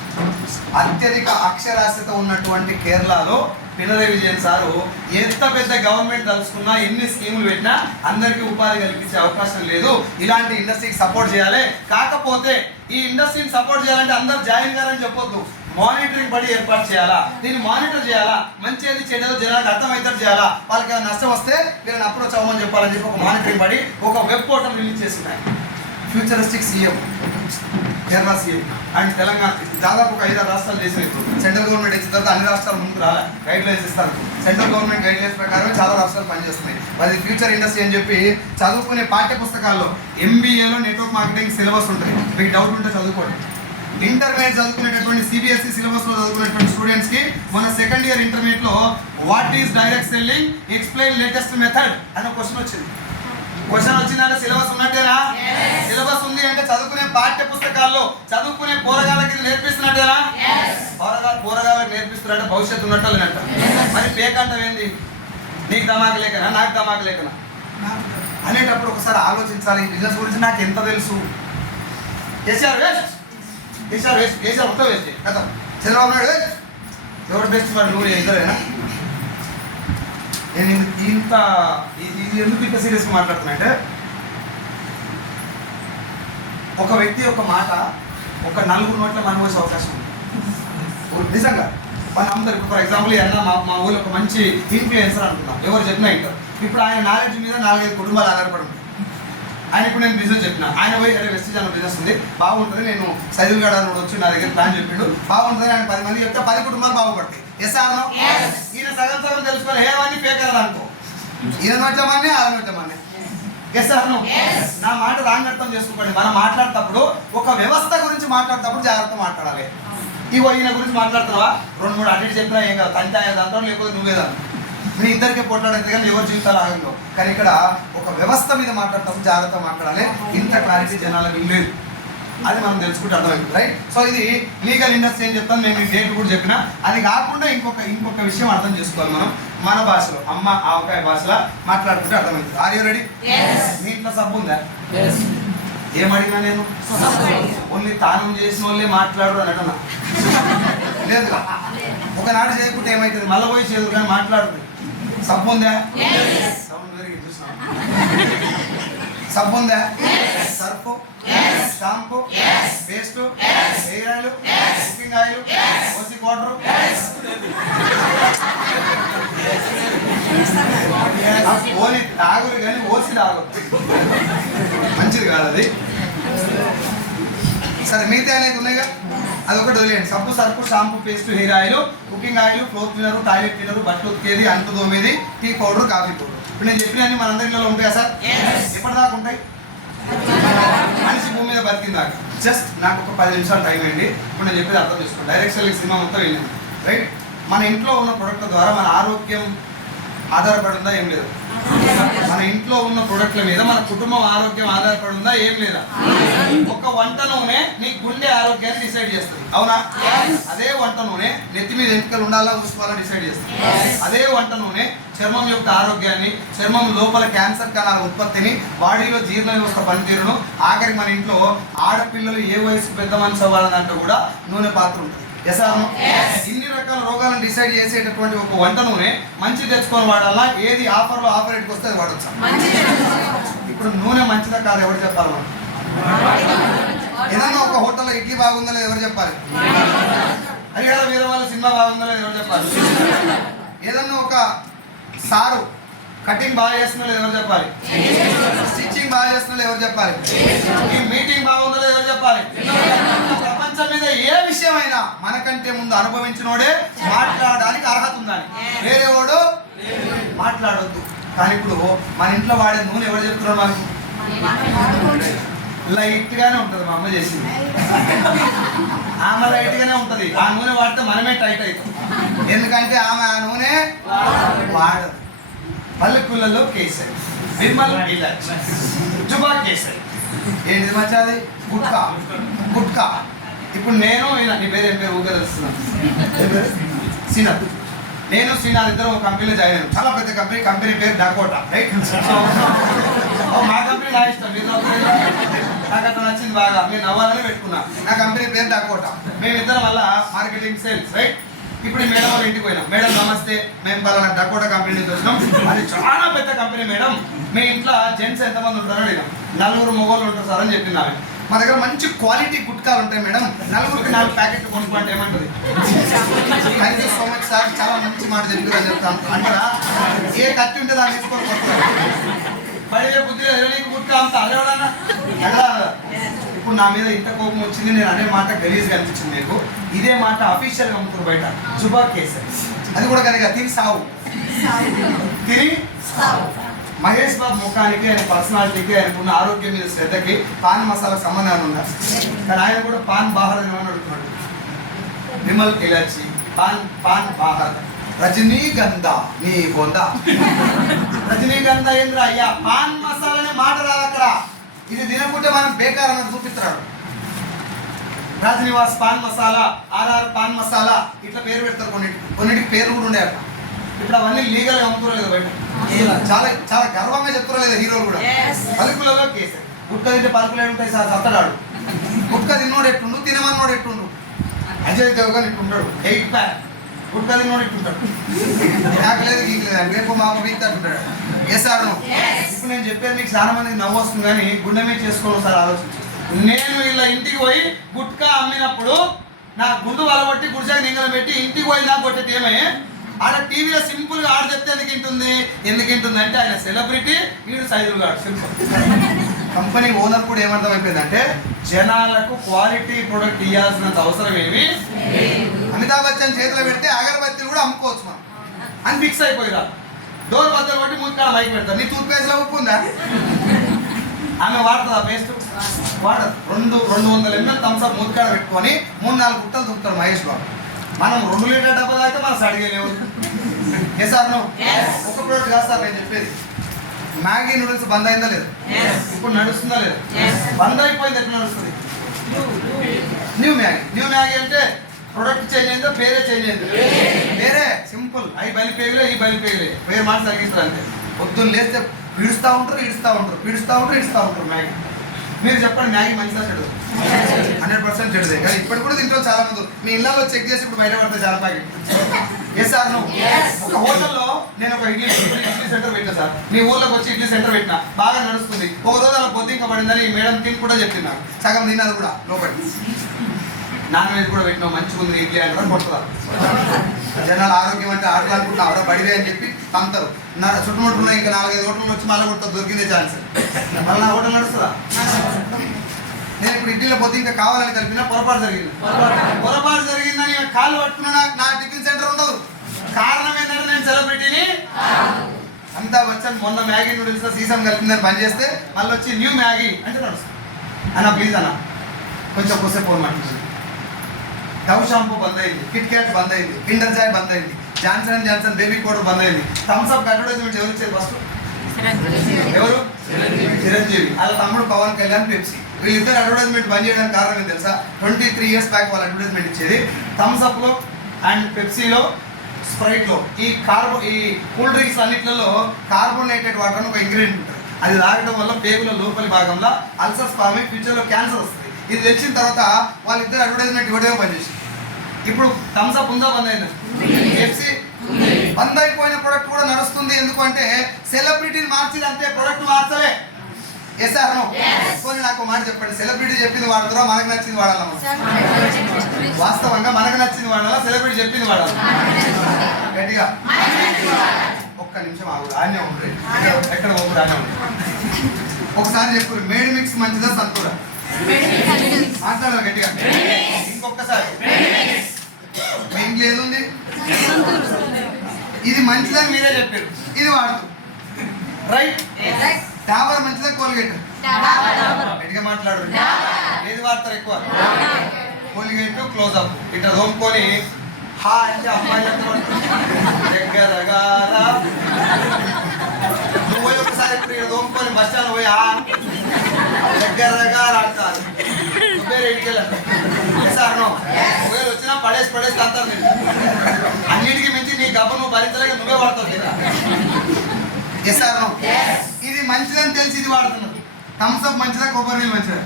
అత్యధిక అక్షరాస్యత ఉన్నటువంటి కేరళలో పినరయ్ విజయన్ సారు ఎంత పెద్ద గవర్నమెంట్ తలుచుకున్నా, ఎన్ని స్కీములు పెట్టినా అందరికీ ఉపాధి కల్పించే అవకాశం లేదు. ఇలాంటి ఇండస్ట్రీకి సపోర్ట్ చేయాలి. కాకపోతే ఈ ఇండస్ట్రీని సపోర్ట్ చేయాలంటే అందరు జాయిన్ గారని చెప్పొద్దు. మానిటరింగ్ బడి ఏర్పాటు చేయాలా, దీన్ని మానిటర్ చేయాలా, మంచి ఏది చెడ్డదో జనాలకు అర్థమవుతారు చేయాలా, వాళ్ళకి ఏమైనా నష్టం వస్తే వీళ్ళని అప్రోచ్ అవ్వమని చెప్పాలని చెప్పి ఒక మానిటరింగ్ బడి ఒక వెబ్ పోర్టల్ రిలీజ్ చేస్తున్నాయి. Futuristic CM Kerala CM and Telangana దాదాపు ఒక 5-6 రాష్ట్రాలు చేసినాయి. సెంట్రల్ గవర్నమెంట్ ఇచ్చిన తర్వాత అన్ని రాష్ట్రాలు ముందుకు రాలే, గైడ్ లైన్స్ ఇస్తారు. సెంట్రల్ గవర్నమెంట్ గైడ్ లైన్స్ ప్రకారమే చాలా రాష్ట్రాలు పనిచేస్తున్నాయి. అది ఫ్యూచర్ ఇండస్ట్రీ అని చెప్పి చదువుకునే పాఠ్య పుస్తకాల్లో MBAలో నెట్వర్క్ మార్కెటింగ్ సిలబస్ ఉంటుంది. మీకు డౌట్ ఉంటే చదువుకోండి. ఇంటర్మీడియట్ చదువుకునేటటువంటి CBSE సిలబస్లో చదువుకునేటువంటి స్టూడెంట్స్కి మన సెకండ్ ఇయర్ ఇంటర్మీడియట్లో what is direct selling explain latest method అని ఒక క్వశ్చన్ వచ్చింది. క్వశ్చన్ వచ్చిందంటే సిలబస్ ఉన్నట్టేనా? సిలబస్ ఉంది అంటే చదువుకునే పాఠ్య పుస్తకాల్లో చదువుకునే పోరగాళ్ళకి ఇది నేర్పిస్తున్నట్టేనా? పోరగాళ్ళకి నేర్పిస్తున్నట్టే భవిష్యత్తు ఉన్నట్టు లేనంట. మరి పేకంటం ఏంది? నీకు దమాక లేకనా, నాకు దమాక లేకనా అనేటప్పుడు ఒకసారి ఆలోచించాలి. ఈ బిజినెస్ గురించి నాకు ఎంత తెలుసు? కేసీఆర్ మొత్తం వేస్ట్ కదా, చంద్రబాబు నాయుడు ఎవరు బెస్ట్? మరి నువ్వు ఇద్దరేనా? నేను ఇంత ఇది ఎందుకు ఇంత సీరియస్గా మాట్లాడుతున్నా అంటే, ఒక వ్యక్తి యొక్క మాట ఒక 4 నోట్ల మనవలసే అవకాశం ఉంది నిజంగా. మన నమ్ముతారు. ఫర్ ఎగ్జాంపుల్ అన్న మా ఊళ్ళో ఒక మంచి ఇన్ఫ్లుయెన్సర్ అనుకుందాం, ఎవరు చెప్పినా ఇంటారు. ఇప్పుడు ఆయన నాలెడ్జ్ మీద 4-5 కుటుంబాలు ఆధారపడి ఉంటాయి. ఆయన ఇప్పుడు నేను బిజినెస్ చెప్పిన, ఆయన పోయి అరే వెస్టేజ్ అన్న బిజినెస్ ఉంది బాగుంటుంది, నేను సైదుల్ గడ వచ్చి నా దగ్గర ప్లాన్ చెప్పిండు బాగుంటుంది, ఆయన 10 మంది చెప్తే 10 కుటుంబాలు బాగుపడతాయి. Yes or no? ఈయన సగం తెలుసుకొని హేవన్నీ పేకరాలు అనుకో, ఈయన నోట్లమని ఆ నోట్లమని. Yes or no? నా మాట రాంగ్ అర్థం చేసుకోండి. మనం మాట్లాడేటప్పుడు ఒక వ్యవస్థ గురించి మాట్లాడేటప్పుడు జాగ్రత్త మాట్లాడాలి. ఇగో ఈయన గురించి మాట్లాడుతున్నావా, 2-3 అటు చెప్పినా ఏం కాదు, తంటాయేదంటావు లేకపోతే నువ్వేదాన్ని, మీ ఇద్దరికే పోట్లాడేది కానీ ఎవరు జీవితాలు ఆగంలో. కానీ ఇక్కడ ఒక వ్యవస్థ మీద మాట్లాడటప్పుడు జాగ్రత్త మాట్లాడాలి. ఇంత క్లారిటీ జనాలకు లేదు, అది మనం తెలుసుకుంటే అర్థమైంది. రైట్? సో ఇది లీగల్ ఇండస్ట్రీ అని చెప్తాను. నేను డేట్ కూడా చెప్పిన. అది కాకుండా ఇంకొక విషయం అర్థం చేసుకోవాలి. మనం మన భాషలో అమ్మ ఆవకాయ భాషలో మాట్లాడుకుంటే అర్థమవుతుంది. Are you ready? మీ ఇంట్లో సబ్బు ఉందా? ఏమడిగినా నేను ఓన్లీ తానం చేసిన వాళ్ళే మాట్లాడు అని అంటున్నా లేదు. ఒకనాడు చేయకుంటే ఏమవుతుంది, మళ్ళీ పోయి చేయదు కానీ మాట్లాడుతుంది. సబ్బు ఉందా? సౌండ్ పెరిగి చూసినా. సబ్బు ఉందా? Surf, shampoo, paste, hair oil, cooking oil, ఓసి పౌడర్. ఓని తాగురు కానీ ఓసి తాగు మంచిది కాదు అది. సరే మిగతా అనేది ఉన్నాయిగా, అదొకటి వదిలేయండి. సబ్బు, surf, shampoo, paste, hair oil, cooking oil, floor cleaner, toilet cleaner, బట్టలు ఉతికేది, అంటు తోమేది, టీ పౌడర్, కాఫీ పౌడర్. ఇప్పుడు నేను చెప్పినవన్నీ మనందరి ఇళ్ళలో ఉంటాయా సార్? ఎప్పటిదాకా ఉంటాయి? మనిషి భూమి మీద బతికిందాక. జస్ట్ నాకు ఒక 10 నిమిషాలు టైం అయ్యండి. ఇప్పుడు నేను చెప్పేది అర్థం చేసుకోండి. డైరెక్ట్ సెల్లింగ్ సినిమా మొత్తం వెళ్ళింది. రైట్? మన ఇంట్లో ఉన్న ప్రొడక్ట్ల ద్వారా మన ఆరోగ్యం ఆధారపడి ఉందా? ఏం లేదు. మన ఇంట్లో ఉన్న ప్రొడక్ట్ల మీద మన కుటుంబం ఆరోగ్యం ఆధారపడి ఉందా? ఏం లేదా. ఒక వంట నూనె నీ గుండె ఆరోగ్యాన్ని డిసైడ్ చేస్తుంది, అవునా? అదే వంట నూనె నెత్తి మీద ఎంపికలు ఉండాలా చూసుకోవాలా డిసైడ్ చేస్తుంది. అదే వంట నూనె చర్మం యొక్క ఆరోగ్యాన్ని, చర్మం లోపల క్యాన్సర్ కణాల ఉత్పత్తిని, బాడీలో జీర్ణ వ్యవస్థ పనితీరును, ఆఖరికి మన ఇంట్లో ఆడపిల్లలు ఏ వయసు పెద్ద మనిషి అవ్వాలనంటే కూడా నూనె పాత్ర ఉంటుంది. ఇన్ని రకాల రోగాలను డిసైడ్ చేసేటటువంటి ఒక వంట నూనె మంచి తెచ్చుకొని వాడాలా, ఏది ఆఫర్ రేట్కి వస్తే అది వాడచ్చా? ఇప్పుడు నూనె మంచిదా కాదు ఎవరు చెప్పాలి? మనం ఏదన్నా ఒక హోటల్లో ఇడ్లీ బాగుందా లేదా ఎవరు చెప్పాలి? హరిహర వీరమల్లు సినిమా బాగుందో లేదో ఎవరు చెప్పాలి? ఏదన్నా ఒక సారు కటింగ్ బాగా చేస్తున్నా ఎవరు చెప్పాలి? స్టిచ్చింగ్ బాగా చేస్తున్నా ఎవరు చెప్పాలి? ఈ మీటింగ్ బాగుందో లేదో ఎవరు చెప్పాలి? ప్రపంచం మీద ఏ విషయమైనా మనకంటే ముందు అనుభవించినోడే మాట్లాడడానికి అర్హత ఉందని, వేరేవాడు మాట్లాడొద్దు. కానీ ఇప్పుడు మన ఇంట్లో వాడే నూనె ఎవరు చెప్తున్నాడు మనకు? లైట్ గానే ఉంటది, మా అమ్మ చేసింది. ఆమె లైట్ గానే ఉంటది, ఆ నూనె వాడితే మనమే టైట్ అవుతాం. ఎందుకంటే ఆమె ఆ నూనె వాడదు. పల్లెకూళ్ళలో కేసరి, విమల్ ఇలాచ్, జుబా కేసరి. ఏంటిది మచ్చాది? గుట్కా. గుట్కా. ఇప్పుడు నేను నీ పేరు ఏం పేరు? ఊగా తెలుస్తున్నాను. శ్రీనాథ్. నేను శ్రీనాథ్ ఇద్దరు ఒక కంపెనీలో జాయిన్ అయ్యాను. చాలా పెద్ద కంపెనీ. కంపెనీ పేరు డకోటా, రైట్? మా కంపెనీ నా ఇష్టం, నాకు అట్లా నచ్చింది బాగా, మీరు నవ్వాలని పెట్టుకున్నా. నా కంపెనీ పేరు డకోటా. మేమిద్దరం వల్ల మార్కెటింగ్, సేల్స్, రైట్? ఇప్పుడు మేడం వాళ్ళ ఇంటికి పోయినాం. మేడం నమస్తే, మేము పలానా డకోటా కంపెనీ నుంచి వచ్చినాం, అది చాలా పెద్ద కంపెనీ మేడం, మీ ఇంట్లో జెంట్స్ ఎంతమంది ఉంటారో అడిగాం. 4 మగవాళ్ళు ఉంటారు సార్ అని చెప్పింది ఆమె. మా దగ్గర మంచి క్వాలిటీ గుట్కాలు ఉంటాయి మేడం, 4కి 4 ప్యాకెట్లు కొనుక్కోండి ఏమంటుంది? Thank you so much sir, చాలా మంచి మాట చెప్పారని చెప్తాను అంటారా? ఏ ఖర్చు ఉంటే దాన్ని తీసుకొని కొనుక్కోండి. బడిలో బుద్ధి లేదు నీకు గుట్కా అంత అదేవాడన్నా ఎలా? ఇప్పుడు నా మీద ఇంత కోపం వచ్చింది, నేను అనే మాట గలీజ్గా అనిపించింది మీకు. ఇదే మాట అఫీషియల్గా అమ్ముతారు బయట, జుబా కేసరి. అది కూడా కనుక తిని సావు, తిని సావు. మహేష్ బాబు ముఖానికి, ఆయన పర్సనాలిటీకి, ఆయనకున్న ఆరోగ్యం మీద శ్రద్ధకి పాన్ మసాలా సంబంధాలు ఉన్నాయి. కానీ ఆయన కూడా పాన్ బాహర్ అని అడుగుతున్నాడు. విమల్ ఇలాచి, పాన్ బాహర్. రజనీగంధ నీ బొంద. రజనీగంధ ఏంద్ర అయ్యా? పాన్ మసాలానే మాట రాదు అక్కడ. ఇది తినకుంటే మనం బేకార్ అన్నది చూపిస్తున్నాడు. రాజనివాస్ పాన్ మసాలా, ఆర్ఆర్ పాన్ మసాలా, ఇట్లా పేరు పెడతారు. కొన్నిటికి పేర్లు కూడా ఉండే. ఇప్పుడు అవన్నీ లీగల్ గా అమ్ముతున్నారు కదా బయట. చాలా చాలా గర్వంగా చెప్తున్నారు లేదా హీరోలు కూడా. పలుకులలో కేసరి. గుట్క తింటే పలుకులు ఉంటాయి సార్, సత్తడాడు. గుట్క తిన్నోడు ఎట్టుండు, తినమన్నోడు ఎట్టుండు? అజయ్ దేవగన్ ఇట్టుంటాడు, 8 ప్యాక్. గుట్క తిన్నోడు ఇట్టుంటాడు, ఆకలేదు గీకలేదు, రేపు మా అమ్మ వీక్ అంటుంటాడు. సార్ ఇప్పుడు నేను చెప్పేది మీకు చాలా మందికి నవ్వు వస్తుంది, కానీ గుండె మీద చేసుకోవాలి సార్ ఆలోచించి. నేను ఇలా ఇంటికి పోయి గుట్కా అమ్మినప్పుడు నా గుండు వలబట్టి గుడిసాకి నింగలు పెట్టి ఇంటికి పోయి నాకు కొట్టేది ఏమే? ఆడ టీవీలో సింపుల్ గా ఆడ చెప్తే ఎందుకు అంటే ఆయన సెలబ్రిటీ, వీడు సైదులు గాడు. సింపుల్. కంపెనీ ఓనర్ కూడా ఏమర్థం అయిపోయిందంటే జనాలకు క్వాలిటీ ప్రొడక్ట్ ఇవ్వాల్సినంత అవసరం ఏమి, అమితాబ్ బచ్చన్ చేతిలో పెడితే అగరబత్తీలు కూడా అమ్ముకోవచ్చు మనం అని ఫిక్స్ అయిపోయిరా. డోర్ బద్దలు కొట్టి మూతికాడ మైక్ పెడతారు. నీ టూత్ పేస్ట్ లో ఉప్పు ఉందా? ఆమె వాడుతుందా పేస్ట్? వాడదు. 200 ml థమ్స్అప్ మూతికాడ పెట్టుకొని 3-4 గుట్టలు దుక్కుతాడు మహేష్ బాబు. మనం 2 లీటర్ డబ్బా తాగితే మనం అడిగలేవు. ఏ సార్ నువ్వు ఒక ప్రోడక్ట్ కాదు సార్ నేను చెప్పేది. మ్యాగీ నూడిల్స్ బంద్ అయిందా లేదు? ఇప్పుడు నడుస్తుందా లేదు? బంద్ అయిపోయింది. ఎట్లా నడుస్తుంది? న్యూ మ్యాగీ అంటే ప్రొడక్ట్ చేంజ్ అయిందో పేరే చేంజ్ అయింది? పేరే సింపుల్. అవి బలిపేగులే, ఈ బలిపేగులే, పేరు మాట తగ్గిస్తారు అంతే. పొద్దున్న లేస్తే ఇడుస్తూ ఉంటారు మ్యాగీ. మీరు చెప్పండి, మ్యాగీ మంచిదా చెడు? 100% చెడుదే. కానీ ఇప్పుడు కూడా తింటారు చాలా మంది. మీ ఇళ్ళలో చెక్ చేసి ఇప్పుడు బయట పడితే చాలా ప్యాకెట్. ఏ సార్ నువ్వు ఒక హోటల్లో నేను ఒక ఇడ్లీ సెంటర్ పెట్టినా సార్, మీ ఊర్లోకి వచ్చి ఇడ్లీ సెంటర్ పెట్టినా, బాగా నడుస్తుంది. ఒక రోజు అలా బొద్దింక పడిందని మేడం తిని కూడా చెప్పింది. సగం తిన్నది కూడా లోపలి. నాన్ వెజ్ కూడా పెట్టినావు, మంచిగా ఉంది ఇడ్లీ అంటే కొడుతున్నారు. జనాలు ఆరోగ్యం అంటే ఆటలు అనుకుంటున్నా ఆవిడ పడివే అని చెప్పి తంతారు. చుట్టుముట్టున్న ఇంకా 4-5 హోటళ్ళు వచ్చి మళ్ళీ కొడుతుంది, దొరికిందే ఛాన్స్. మళ్ళీ నా హోటల్ నడుస్తుందా? నేను ఇప్పుడు ఇడ్లీలో పోతే ఇంకా కావాలని కలిపినా పొరపాటు జరిగిందని కాళ్ళు పట్టుకున్నా నా టిఫిన్ సెంటర్ ఉండదు. కారణం ఏంటంటే నేను సెలబ్రిటీని. అమితాబ్ బచ్చన్ మొన్న మ్యాగీ నూడిల్స్ సీజన్ కలిపిందని పని చేస్తే మళ్ళీ వచ్చి న్యూ మ్యాగీ అంటే నడుస్తుంది. అన్న ప్లీజ్ అన్న కొంచెం కొద్దిసేపు ఫోన్ మాట్లాడుతుంది. డవ్ షాంపూ బంద్ అయింది, కిట్ క్యాట్ బంద్ అయింది, కిండర్ జాయ్ బంద్ అయింది, జాన్సన్ బేబీ పౌడర్ బంద్ అయింది. థమ్స్ అప్ అడ్వర్టైజ్మెంట్ ఎవరు ఇచ్చారు ఫస్ట్? ఎవరు? చిరంజీవి. వాళ్ళ తమ్ముడు పవన్ కళ్యాణ్, పెప్సీ. వీళ్ళిద్దరు అడ్వర్టైజ్మెంట్ బంద్ చేయడానికి కారణం ఏం తెలుసా? 23 years బ్యాక్ వాళ్ళు అడ్వర్టైజ్మెంట్ ఇచ్చేది. థమ్స్ అప్ లో అండ్ పెప్సీలో, స్ప్రైట్ లో, ఈ కూల్ డ్రింక్స్ అన్నిట్లలో కార్బోనేటెడ్ వాటర్ అని ఒక ఇంగ్రీడియంట్ ఉంటుంది. అది తాగడం వల్ల పేగుల లోపలి భాగంలో అల్సర్స్ ఫామ్ అయ్యి ఫ్యూచర్లో క్యాన్సర్ వస్తుంది. ఇది తెచ్చిన తర్వాత వాళ్ళిద్దరు అడ్వర్టైజ్మెంట్ ఇవ్వడమే పనిచేసి. ఇప్పుడు థమ్స్ అప్ ఉందా బంద్ అయిందా? పెప్సీ బంద్ అయిపోయిన ప్రొడక్ట్ కూడా నడుస్తుంది. ఎందుకంటే సెలబ్రిటీని మార్చింది అంతే, ప్రొడక్ట్ మార్చలే. Yes or no? పోనీ నాకు మాట చెప్పండి, సెలబ్రిటీ చెప్పింది వాడుతారా, మనకు నచ్చింది వాడాలా? వాస్తవంగా మనకు నచ్చింది వాడాలా, సెలబ్రిటీ చెప్పింది వాడాలా? గట్టిగా ఒక్క నిమిషం ఆగు, ఆన్నే ఉంటుంది, ఎక్కడ పోకుండా ఆన్నే ఉంటుంది. ఒకసారి చెప్పు, మేడ్ మిక్స్ మంచిదా సంతూరా? మాట్లాడాలి గట్టిగా. ఇంకొకసారి మీ ఇంట్లో ఏది ఉంది? ఇది మంచిదని మీరే చెప్పారు, ఇది వాడుతూ రైట్. డాబర్ మంచిదా కోల్గేట్? గట్టిగా మాట్లాడు. ఏది వాడతారు ఎక్కువ? కోల్గేట్ క్లోజ్ అప్ ఇట్లా తోముకొని హా అంటే అమ్మాయి దగ్గరగా నువ్వు పోయి ఒకసారి ఇప్పుడు ఇక్కడ తోముకొని బస్ స్టాండ్ పోయి హా దగ్గరగా రాడుతారు పేరు ఎడికెళ్ళండి. సార్ ఒకవేళ వచ్చినా పడేసి అంటారు నేను. అన్నిటికీ మించి నీ గబ్బు నువ్వు భరించలేక నువ్వే వాడతావు కదా. ఎస్ సార్ ఇది మంచిదని తెలిసి ఇది వాడుతున్నారు. థమ్స్అప్ మంచిదా, కొబ్బరి నీళ్ళు మంచిదా?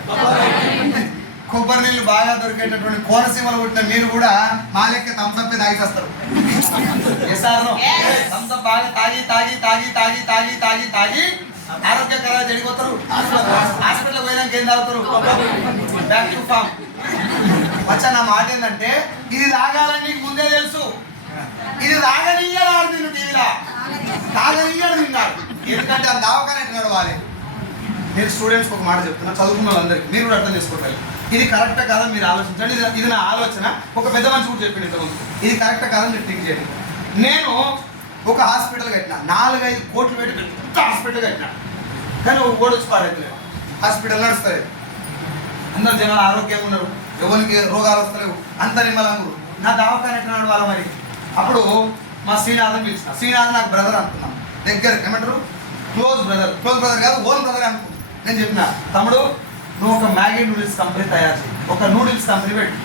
కొబ్బరి నీళ్ళు బాగా దొరికేటటువంటి కోనసీమలో పుట్టిన మీరు కూడా మా లెక్క థమ్స్అప్ తాగిస్తారు. ఎస్ సార్ థమ్స్అప్ బాగా తాగి తాగి తాగి తాగి తాగి తాగి తాగి ఆరోగ్యకరంగా చెడిపోతారు. హాస్పిటల్ పోయినాక ఏం తాగుతారు? Back to farm. వచ్చా నా మాట ఏంటంటే ఇది తాగాలని నీకు ముందే తెలుసు. ఇది తాగనీయాలి నేను టీవీలో తాగనీయాడు తిన్నాడు. ఎందుకంటే అది దావకానే నడవాలి. నేను స్టూడెంట్స్కి ఒక మాట చెప్తున్నా, చదువుకున్న వాళ్ళందరికీ మీరు కూడా అర్థం చేసుకోవాలి. ఇది కరెక్టా కాదా మీరు ఆలోచించండి. ఇది నా ఆలోచన. ఒక పెద్ద మనిషి కూడా చెప్పింది ఇంతకుముందు, ఇది కరెక్టా కాదా మీరు థింక్ చేయండి. నేను ఒక హాస్పిటల్ కట్టినా, 4-5 కోట్లు పెట్టి పెద్ద హాస్పిటల్ కట్టినా, కానీ ఒక కోడి వచ్చి పాడైతలేవు. హాస్పిటల్ నడుస్తుంది, అందరు జనాలు ఆరోగ్యంగా ఉన్నారు, ఎవరికి రోగాలు వస్తలేవు, అంత నిమ్మలంగా. నా దావకాన్ని ఎట్లా నడవాలి మరి? అప్పుడు మా శ్రీనాథన్ పిలిచిన. శ్రీనాథన్ నాకు బ్రదర్ అనుకున్నాం, దగ్గర ఏమంటారు క్లోజ్ బ్రదర్ కాదు, ఓన్ బ్రదర్ అనుకున్నాను. నేను చెప్పిన, తమ్ముడు నువ్వు ఒక మ్యాగీ నూడిల్స్ కంపెనీ తయారు చేయి, ఒక నూడిల్స్ కంపెనీ పెట్టు,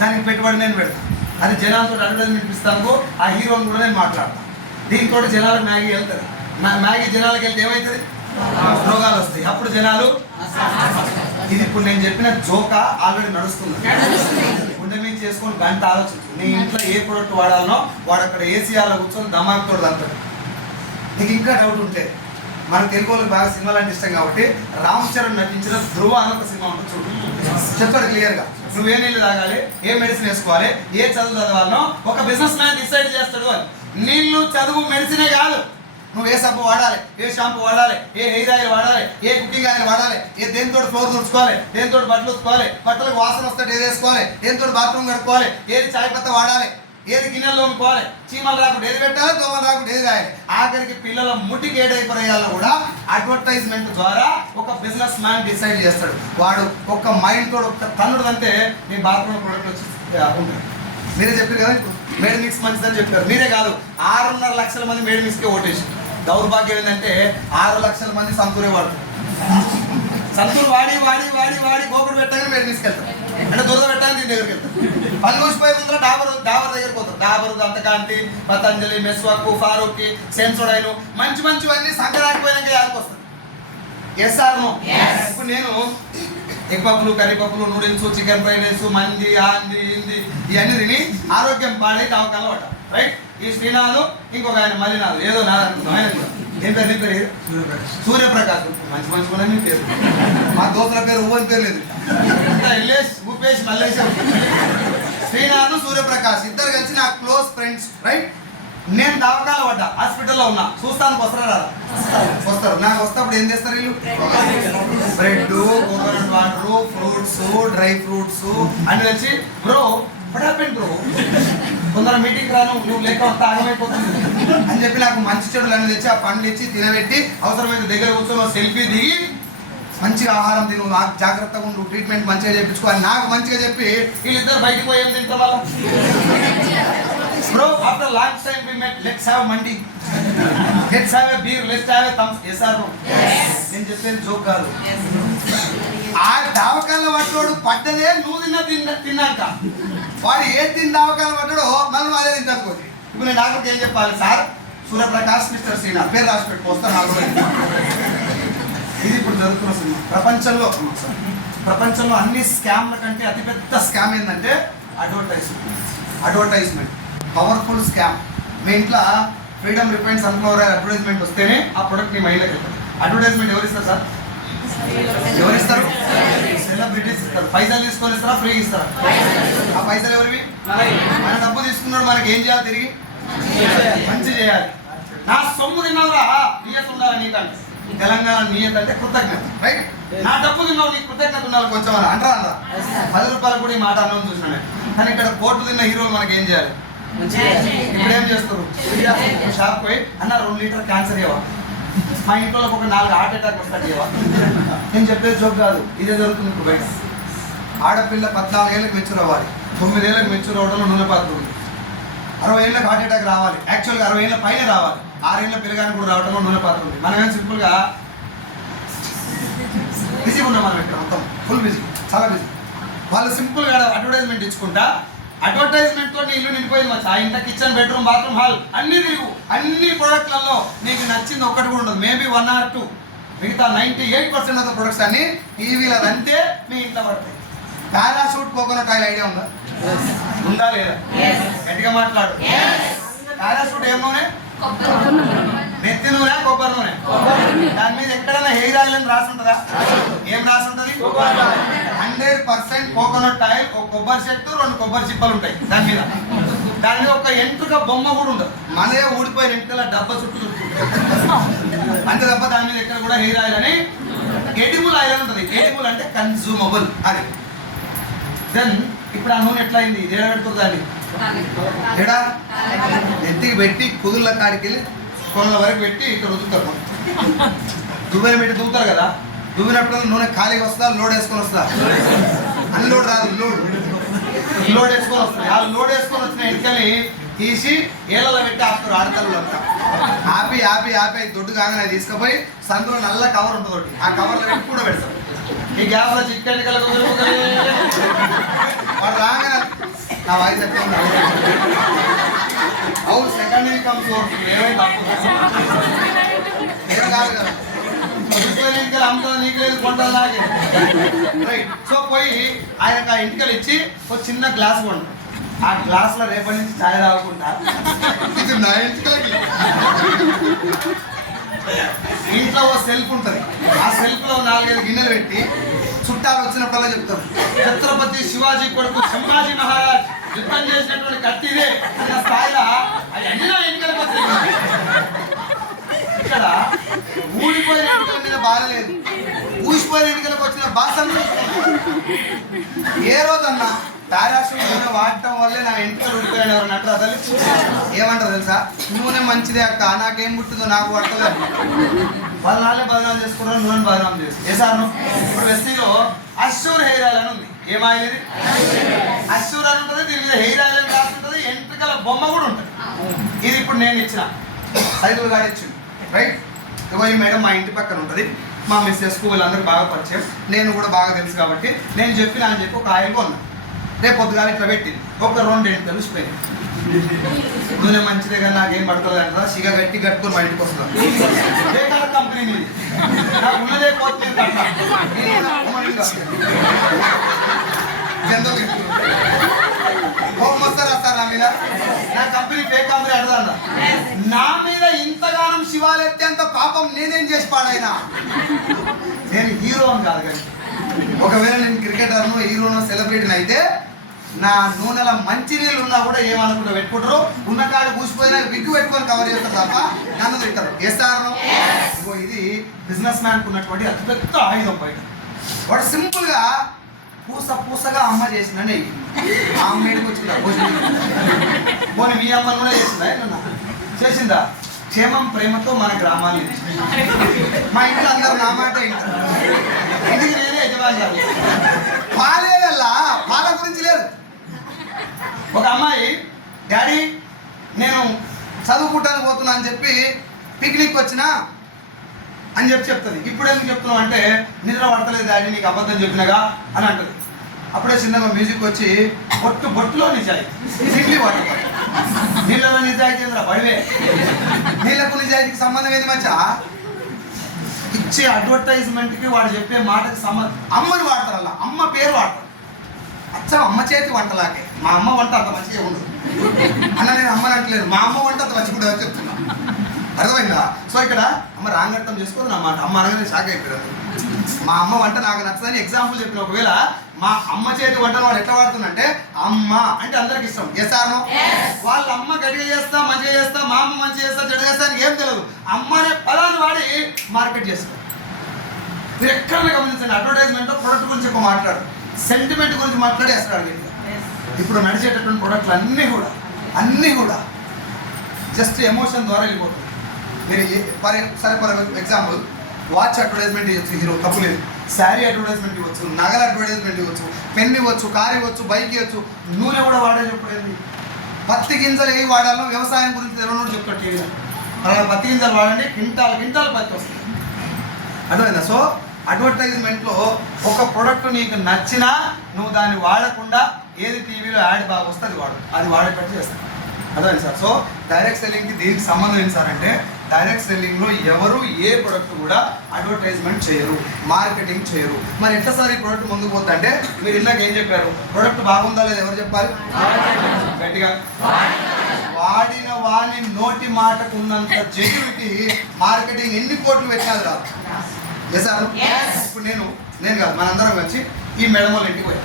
దానికి పెట్టుబడి నేను పెడతాను, అది జనాలతో అడ్వర్టైజ్మెంట్ ఇస్తాను, ఆ హీరోని కూడా నేను మాట్లాడతాను. దీంతో జనాలకు మ్యాగీ వెళ్తుంది, మ్యాగీ జనాలకు వెళ్తే ఏమవుతుంది? రోగాలు వస్తాయి, అప్పుడు జనాలు. ఇది ఇప్పుడు నేను చెప్పిన జోకా ఆల్రెడీ నడుస్తుంది. గుండె మీద చేసుకొని గంట ఆలోచించు, నీ ఇంట్లో ఏ ప్రోడక్ట్ వాడాలనో వాడు అక్కడ ఏసీఆర్లో కూర్చొని దమాక్తో అంటాడు. నీకు ఇంకా డౌట్ ఉంటే, మన తెలుగు వాళ్ళకి బాగా సినిమాలు అంటే ఇష్టం కాబట్టి రామ్ చరణ్ నటించిన ధ్రువ అని ఒక సినిమా ఉంటుంది, చూడు, చెప్పాడు క్లియర్గా. నువ్వు ఏ నీళ్ళు తాగాలి, ఏ మెడిసిన్ వేసుకోవాలి, ఏ చదువు చదవాలనో ఒక బిజినెస్ మ్యాన్ డిసైడ్ చేస్తాడు అని. నీళ్ళు, చదువు, మెడిసినే కాదు, నువ్వు ఏ సబ్బు వాడాలి, ఏ షాంపూ వాడాలి, ఏ హెయిర్ ఆయిల్ వాడాలి, ఏ కుకింగ్ ఆయిల్ వాడాలి, ఏ దేనితో ఫ్లోర్ తుడుచుకోవాలి, దేనితో బట్టలు ఉతుకోవాలి, బట్టలకు వాసన వస్తే ఏది వేసుకోవాలి, దేనితో బాత్రూమ్ కడుక్కోవాలి, ఏది చాయ్ పత్త వాడాలి, ఏది గిన్నెల్లో ఉంచుకోవాలి, చీమలు రాకుండా ఏది పెట్టాలి, దోమలు రాకుండా ఏది రాయాలి, ఆఖరికి పిల్లల ముట్టికి ఏ డైపర్ వేయాలో కూడా అడ్వర్టైజ్మెంట్ ద్వారా ఒక బిజినెస్ మ్యాన్ డిసైడ్ చేస్తాడు. వాడు ఒక మైండ్ తోడు ఒక తన్నుడు అంటే నీ బాత్రూమ్ ప్రోడక్ట్ వచ్చి ఉంటుంది. మీరే చెప్పారు కదా, ఇప్పుడు మేడ్ మిక్స్ మంచిదని చెప్పారు. మీరే కాదు, 6.5 లక్షల మంది మేడ్ మిక్స్కే ఓటేసి. దౌర్భాగ్యం ఏంటంటే 6 లక్షల మంది సంతూరే వాడుతారు. సంతూరు వాడి వాడి వాడి వాడి గోపుడు పెట్టగానే మేడ్ మిక్స్కెళ్తారు, అంటే దురద పెట్టగానే దీని దగ్గరికి వెళ్తారు. పని కూసిపోయే ముందర డాబర్ దగ్గరికి పోతారు. డాబరు, దంతకాంతి, పతంజలి, మెస్వాకు, ఫారూకి, సెన్సోడైన్ మంచివన్నీ సంక్రాంతి పోయినాక యాదకి వస్తుంది. Yes or no? ఇప్పుడు నేను ఎగ్ పప్పులు, కర్రీ పప్పులు, నూడిల్స్, చికెన్ ఫ్రైడ్ రైస్, మంది, ఆంది, హిందీ ఇవన్నీ తిని ఆరోగ్యం పాడే అవకాశం పడ్డా రైట్. ఈ శ్రీనాథు, ఇంకొక ఆయన మల్లినాథు, ఏదో నాథ్ అనుకుంటున్నాం. ఆయన కూడా ఏం పేరు? సూర్యప్రకాశ్. మంచి కూడా నీ పేరు. మా దోస్తుల పేరు ఊరి పేరు లేదు, ఎల్లేష్, భూపేష్, మల్లేష్. శ్రీనాథ్, సూర్యప్రకాష్ ఇద్దరు కలిసి నా క్లోజ్ ఫ్రెండ్స్ రైట్. నేను దవాఖాన పడ్డా, హాస్పిటల్లో ఉన్నా, చూస్తానికి వస్తారా రాదా? వస్తారు. నాకు వస్తేప్పుడు ఏం చేస్తారు వీళ్ళు? Bread, coconut water, fruits, dry fruits అన్ని తెచ్చి, బ్రో వాట్ హ్యాపెండ్ బ్రో, కొందరు మీటింగ్ రాను, నువ్వు లేక వస్తే ఆగమైపోతుంది అని చెప్పి నాకు మంచి చెడులు అన్ని తెచ్చి ఆ పండ్లు ఇచ్చి తినబెట్టి, అవసరమైతే దగ్గర కూర్చొని సెల్ఫీ దిగి మంచిగా ఆహారం తిను, నాకు జాగ్రత్తగా ఉండు, ట్రీట్మెంట్ మంచిగా చేయించుకో అని నాకు మంచిగా చెప్పి వీళ్ళిద్దరు బయటకు పోయి ఏం తింటారు వాళ్ళు? Bro, after long time we met, let's have mandi. Let's have a beer, let's have a thumbs. Yes or no? Yes. నేను చెప్పేది జోక్ కాదు. ఆ దావకాల పడ్డోడు పడ్డదే నువ్వు తిన్నాక, వాడు ఏ తిని దావకాల పడ్డాడో మళ్ళీ అదే తింటానుకోండి. ఇప్పుడు నేను డాక్టర్కి ఏం చెప్పాలి? సార్ సూర్యప్రకాష్, మిస్టర్ శ్రీనాథ్ పేరు రాసి పెట్టుకొస్తాను నాకు. ఇది ఇప్పుడు జరుగుతున్న సినిమా. ప్రపంచంలో అన్ని స్కామ్ల కంటే అతిపెద్ద స్కామ్ ఏంటంటే అడ్వర్టైజ్మెంట్. Powerful scam. మీ ఇంట్లో Freedom refined sunflower oil advertisement వస్తేనే ఆ ప్రొడక్ట్ మీ మైండ్లోకి వెళ్తుంది. అడ్వర్టైజ్మెంట్ ఎవరు ఇస్తారు సార్? పైసలు తీసుకొని ఇస్తారా, ఫ్రీ ఇస్తారా? ఆ పైసలు ఎవరివి? మన డబ్బు తీసుకున్నాడు, మనకి ఏం చేయాలి? తిరిగి మంచి చేయాలి. నా సొమ్ము తిన్నావురా, నియత ఉండాలి నీకంటే. తెలంగాణ నియత అంటే కృతజ్ఞత, రైట్? నా డబ్బు తిన్నావు, నీకు కృతజ్ఞత ఉండాలి కొంచెం అని అంటారా? 10 రూపాయలు కూడా ఈ మాట అన్నం చూసినా. కానీ ఇక్కడ కోట్లు తిన్న హీరోలు మనకి ఏం చేయాలి? ఇప్పుడు ఏం చేస్తారు? షాప్ పోయి అన్న 2 లీటర్ క్యాన్సర్ ఇవ్వ, మా ఇంట్లో ఒక 4 హార్ట్ అటాక్ వస్తాడు ఇవ్వ. నేను చెప్పేది జోక్ కాదు, ఇదే జరుగుతుంది ఇప్పుడు బయట. ఆడపిల్ల 14 ఏళ్ళకి మెచ్యూర్ అవ్వాలి, 9 ఏళ్ళకి మెచ్యూర్ అవ్వడంలో నూనె పాత్ర ఉంది. 60 ఏళ్ళకి హార్ట్ అటాక్ రావాలి, యాక్చువల్గా 60 ఏళ్ళ పైన రావాలి. 6 ఏళ్ళ పిల్లగానికి కూడా రావడంలో నూనె పాత్ర ఉంది. మనం ఏం సింపుల్గా బిజీగా ఉన్నాం, మనం ఇక్కడ మొత్తం ఫుల్ బిజీ, చాలా బిజీ. వాళ్ళు సింపుల్గా అడ్వర్టైజ్మెంట్ ఇచ్చుకుంటా, అడ్వర్టైజ్మెంట్ తోటి ఇల్లు నిండిపోయింది మచ్చా. ఇంత కిచెన్, బెడ్రూమ్, బాత్రూమ్, హాల్ అన్ని తిరుగు. అన్ని ప్రొడక్ట్లలో నీకు నచ్చింది ఒక్కటి కూడా ఉండదు, మేబీ 1 or 2. మిగతా 98% ఆఫ్ ద ప్రొడక్ట్స్ అన్ని టీవీలో అంతే మీ ఇంట్లో పడతాయి. పారాషూట్ కోకోనట్ ఆయిల్ ఐడియా ఉందా? ఉందా లేదా? గట్టిగా మాట్లాడు. పారాషూట్ ఏం నూనె? నెత్తి నూనె, కొబ్బరి నూనె. దాని మీద ఎక్కడైనా హెయిర్ ఆయిల్ అని రాసి ఉంటుందా? ఏం రాసి ఉంటుంది? 100% కోకోనట్ ఆయిల్. ఒక కొబ్బరి చెట్టు, 2 కొబ్బరి చిప్పలు ఉంటాయి దాని మీద. దాని మీద ఒక ఎంట్రుక బొమ్మ కూడా ఉండదు. మనదే ఊడిపోయిన ఎంట్రుకల డబ్బా చుట్టూ అంతే తప్ప దాని మీద ఎక్కడ కూడా హెయిర్ ఆయిల్ అని ఎడిబుల్ ఆయిల్ ఉంటుంది. ఎడిబుల్ అంటే కన్జ్యూమబుల్ అది. దెన్ ఇప్పుడు ఆ నూనె ఎట్లా అయింది? ఏడా పెడుతుంది దాన్ని? ఎడా ఎత్తికి పెట్టి కుదుళ్ళ కాడికి వెళ్ళి కొనల వరకు పెట్టి ఇక్కడ రుద్దుతారు. దువ్వెన పెట్టి దువ్వుతారు కదా, దువ్వినప్పుడు నూనె ఖాళీగా వస్తుందా, లోడ్ వేసుకొని వస్తుందా? అన్లోడ్ రాదు, లోడ్ వేసుకొని వస్తుంది. ఆ లోడ్ వేసుకొని వచ్చిన ఎంటికల్ని తీసి ఏళ్ళలో పెట్టి ఆపుతారు ఆడతలు అంతా. ఆపి ఆపి ఆపి దొడ్డు కాగానే తీసుకుపోయి సందులో నల్ల కవర్ ఉంటుంది ఒకటి, ఆ కవర్లో పెట్టి కూడా పెడతారు. ఈ గ్యాప్లో చిక్క ఎంటికలకు వాడు రాగానే నా వాయిస్ ఎట్లా ఉంది? అవును, సెకండ్ ఇన్కమ్ సోర్స్ ఏమైనా తప్పు ఏం కాదు కదా. ఇంటికలు అమ్ముతుంది నీకు లేదు, కొంటారు నాకే, రైట్? సో పోయి ఆయనకు ఆ ఇంటికలు ఇచ్చి ఒక చిన్న గ్లాస్ కొంటారు. ఆ గ్లాస్లో రేపటి నుంచి ఛాయ్ తాగుకుంటా, ఇది నా ఇంటికలకి. ఇంట్లో ఓ సెల్ఫ్ ఉంటుంది, ఆ సెల్ఫ్లో 4-5 గిన్నెలు పెట్టి చుట్టాలు వచ్చినప్పుడల్లా చెప్తారు, ఛత్రపతి శివాజీ కొడుకు సంభాజీ మహారాజ్ యుద్ధం చేసినటువంటి కత్తిదే అన్న స్థాయిలో అవన్నీ నా ఎన్నికలకు వచ్చాయి. ఇక్కడ ఊడిపోయిన ఎన్నికల మీద బాధలేదు, ఊసిపోయిన ఎన్నికలకు వచ్చిన బాధలు. ఏ రోజన్నా పారాషూట్ నూనె వాడటం వల్లే నా ఎంటికలు ఊడిపోయాడు ఎవరన్నా అంటారు? అసలు ఏమంటారు తెలుసా? నూనె మంచిదే అక్క, నాకేం పుట్టిందో నాకు పడతలేదు. బదనాలే బదనాలు చేసుకుంటారు, నూనె బదనాలు చేస్తారు. ఏ సార్ ఇప్పుడు వెస్టీలో అష్యూర్ హెయిర్ ఆయిల్ అని ఉంది. ఏం ఆయిల్ ఇది? అష్యూర్ అని ఉంటుంది, దీని మీద హెయిర్ ఆయిల్ అని రాస్తుంటుంది, ఎంట్రికల బొమ్మ కూడా ఉంటుంది. ఇది ఇప్పుడు నేను ఇచ్చిన సైదుల్ గారు ఇచ్చింది, రైట్? ఇగో ఈ మేడం మా ఇంటి పక్కన ఉంటుంది, మా మిస్సెస్ వీళ్ళందరూ బాగా పరిచయం, నేను కూడా బాగా తెలుసు కాబట్టి నేను చెప్పిన అని చెప్పి ఒక ఆయిల్ కొన్నా. రేపు పొద్దుగాల ఇట్లా పెట్టింది, ఒక 2 ఎంటికలు కలిసిపోయింది. నూనె మంచిదే కానీ నాకేం పడుతుంది అంటారా? సిగ గట్టి కట్టుకొని మా ఇంటికి వస్తున్నాం. ఏ కలర్ కంపెనీ మీది? నాకు ఉన్నదే పోతుంది. వస్తారా నా మీద? నా కంపెనీ ఫేక్ కంపెనీ అడదా? నా మీద ఇంతగానం శివాలెత్తేంత పాపం నేనేం చేసి పాడైనా? నేను హీరో అని కాదు, కానీ ఒకవేళ నేను క్రికెటర్ను, హీరోను, సెలబ్రిటీని అయితే నా నూనెల మంచి నీళ్ళు ఉన్నా కూడా ఏమనుకుంటా పెట్టుకుంటారు, ఉన్న కాడ కూసిపోయినా విగ్గు పెట్టుకొని కవర్ చేస్తారు తప్ప నన్ను తింటారు. వేస్తాను. ఇగో ఇది బిజినెస్ మ్యాన్కు ఉన్నటువంటి అతిపెద్ద ఆయుధం బయట. వాడు సింపుల్గా పూసగా అమ్మ చేసిన నెయ్యి ఆ అమ్మ ఏడికి వచ్చిందా? పోనీ మీ అమ్మని కూడా చేసిందా? ఏమన్నా చేసిందా? క్షేమం ప్రేమతో మన గ్రామాన్ని మా ఇంట్లో అందరూ నా మాట ఇంటికి నేనే యజమాని కాదు. పాలే వల్ల పాల గురించి లేదు. ఒక అమ్మాయి డాడీ నేను చదువుకుంటానికి పోతున్నా అని చెప్పి పిక్నిక్ వచ్చినా అని చెప్తుంది. ఇప్పుడు ఎందుకు చెప్తున్నావు అంటే నిద్ర పడతలేదు డాడీ, నీకు అబద్ధం చెప్పినగా అని అంటుంది. అప్పుడే చిన్నగా మ్యూజిక్ వచ్చి బొట్టులో నిజాయి సిడ్లీ వాటర్ నీళ్ళలో నిజాయితీ ఏంద్రా పడివే. నీళ్ళకు నిజాయితీకి సంబంధం ఏంది మంచిగా? ఇచ్చే అడ్వర్టైజ్మెంట్కి వాడు చెప్పే మాటకి సంబంధం. అమ్మని వాడతారు, అలా అమ్మ పేరు వాడతారు. అచ్చా అమ్మ చేతి వంటలాగే. మా అమ్మ వంట అంత మంచిగా ఉండదు అన్న, నేను అమ్మని అంటలేదు, మా అమ్మ వంట అంత మంచిగా ఉండదు చెప్తున్నా. అర్థమైందా? సో ఇక్కడ అమ్మ రాంగర్థం చేసుకోదు నా మాట. అమ్మ అనగానే షాక్ అయిపోయారు. మా అమ్మ వంట నాకు నచ్చదని ఎగ్జాంపుల్ చెప్పిన. ఒకవేళ మా అమ్మ చేతి వంటను వాడు ఎట్లా వాడుతుందంటే అమ్మ అంటే అందరికి ఇష్టం. Yes or no? వాళ్ళ అమ్మ గట్టిగా చేస్తా మంచిగా చేస్తా, మా అమ్మ మంచిగా చేస్తా చెడు చేస్తా అని ఏం తెలియదు. అమ్మ అనే పదాన్ని వాడి మార్కెట్ చేస్తారు. మీరు ఎక్కడైనా గమనించండి, అడ్వర్టైజ్మెంట్ ప్రొడక్ట్ గురించి ఎక్కువ మాట్లాడు, సెంటిమెంట్ గురించి మాట్లాడి వేస్తాడు. ఇప్పుడు నడిచేటటువంటి ప్రొడక్ట్లు అన్నీ కూడా జస్ట్ ఎమోషన్ ద్వారా వెళ్ళిపోతుంది. మీరు ఫర్ ఎగ్జాంపుల్ వాచ్ అడ్వర్టైజ్మెంట్ ఇవ్వచ్చు, హీరో తప్పు లేదు. శారీ అడ్వర్టైజ్మెంట్ ఇవ్వచ్చు, నగల అడ్వర్టైజ్మెంట్ ఇవ్వచ్చు, పెన్ ఇవ్వచ్చు, కార్ ఇవ్వచ్చు, బైక్ ఇవ్వచ్చు. నూనె కూడా వాడే చెప్పలేదు. పత్తి గింజలు ఏ వాడాలో వ్యవసాయం గురించి ఎవరో చెప్తాడు టీవీలో. అలా పత్తి గింజలు వాడండి, క్వింటాల్ పత్తి వస్తుంది. అర్థమైందా? సో అడ్వర్టైజ్మెంట్లో ఒక ప్రోడక్ట్ నీకు నచ్చినా నువ్వు దాన్ని వాడకుండా ఏది టీవీలో యాడ్ బాగా వస్తే అది వాడేటట్టు చేస్తాను. అర్థమైంది సార్? సో డైరెక్ట్ సెల్లింగ్కి దీనికి సంబంధం ఏంటి సార్ అంటే, డైరెక్ట్ సెల్లింగ్లో ఎవరు ఏ ప్రొడక్ట్ కూడా అడ్వర్టైజ్మెంట్ చేయరు, మార్కెటింగ్ చేయరు. మరి ఎట్లా సార్ ఈ ప్రోడక్ట్ ముందుకు పోతుందంటే, మీరు ఇందాక ఏం చెప్పారు, ప్రోడక్ట్ బాగుందా లేదా ఎవరు చెప్పాలి? గట్టిగా వాడిన వాని నోటి మాటకు ఉన్నంత జెన్యూనిటీ మార్కెటింగ్ ఎన్ని కోట్లు పెట్టినది రాదు. Yes sir? ఇప్పుడు నేను కాదు, మనందరం కలిసి ఈ మెడమోళ్ళ ఇంటికి పోయాం.